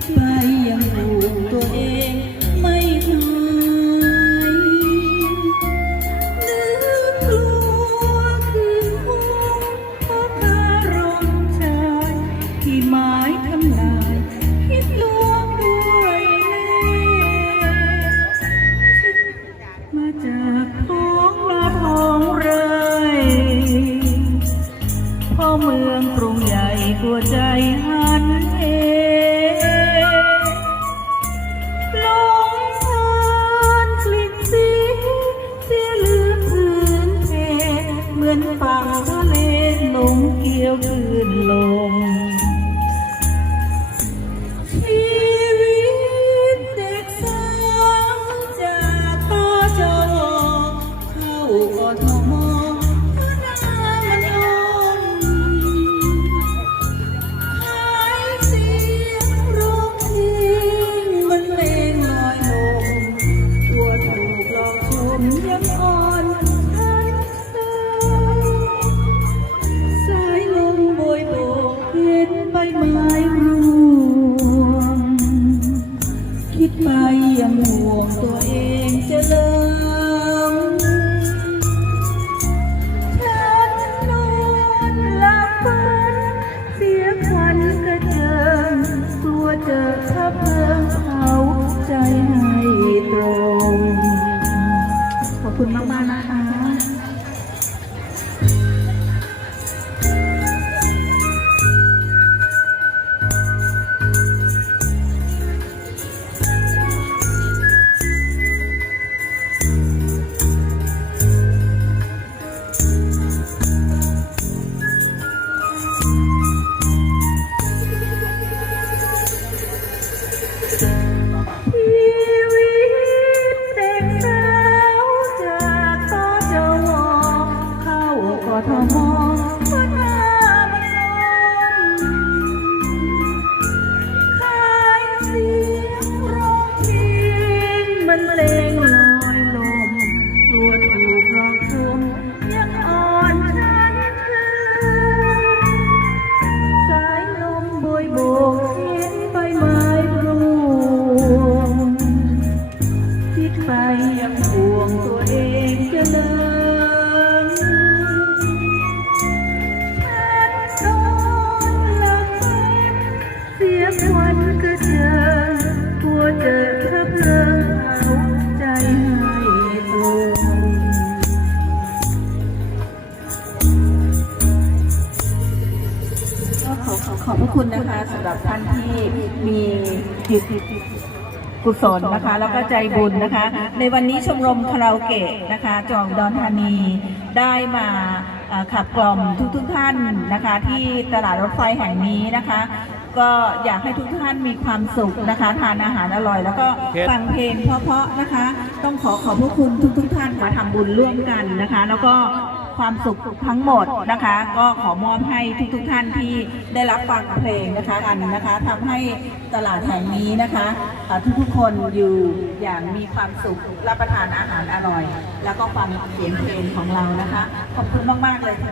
ดไปยังถูกตัวเองไม่หายนึกกลัวคืนคงเพราะคารมชายที่หมายทำลายคิดลวงด้วยเล่ห์ฉันมาจากท้องนาท้องไรพ่อเมืองกรุงใหญ่กลัวใจหันเหห วคลื่นลมชีวิตเด็กสาวจากปจเข้ากท ไม้รวงคิดไปยังห่วงตัวเองจะเลิมฉันนอนหลับฝันเสียขวัญกระเจิงกลัวเจอทับเพลิงเผาใจให้ตรง ขอบคุณมากๆนะ ค ยังห่วงตัวเองจะเลิมฉันนอนหลับฝันเสียขวัญกระเจิงกลัวเจอบเพลิงเอาใจให้ตรงขอขอขอบพระคุณนะคะสำหรับท่านที่มีจิต กุศลนะคะ แล้วก็ใจบุญนะคะ ในวันนี้ชมรมคาราโอเกะนะคะจังหวัดอุดอนธานีได้มาเอ่อขับกล่อมทุกทุกๆท่านนะคะ ที่ตลาดรถไฟแห่งนี้นะคะ ก็อยากให้ทุกท่านมีความสุขนะคะ ทานอาหารอร่อย แล้วก็ฟังเพลงเพราะๆนะคะ ต้องขอขอบพระคุณทุกทุกๆท่านมาทำบุญร่วมกันนะคะ แล้วก็ ความสุขทั้งหมดนะคะ ก็ขอมอบให้ทุกๆทท่านที่ได้รับฟังเพลงนะคะกันนะคะทำให้ตลาดแห่งนี้นะคะทุกๆคนอยู่อย่างมีความสุขรับประทานอาหารอร่อย แล้วก็ฟังเสียงเพลงของเรานะคะ ขอบคุณมากๆเลยค่ะ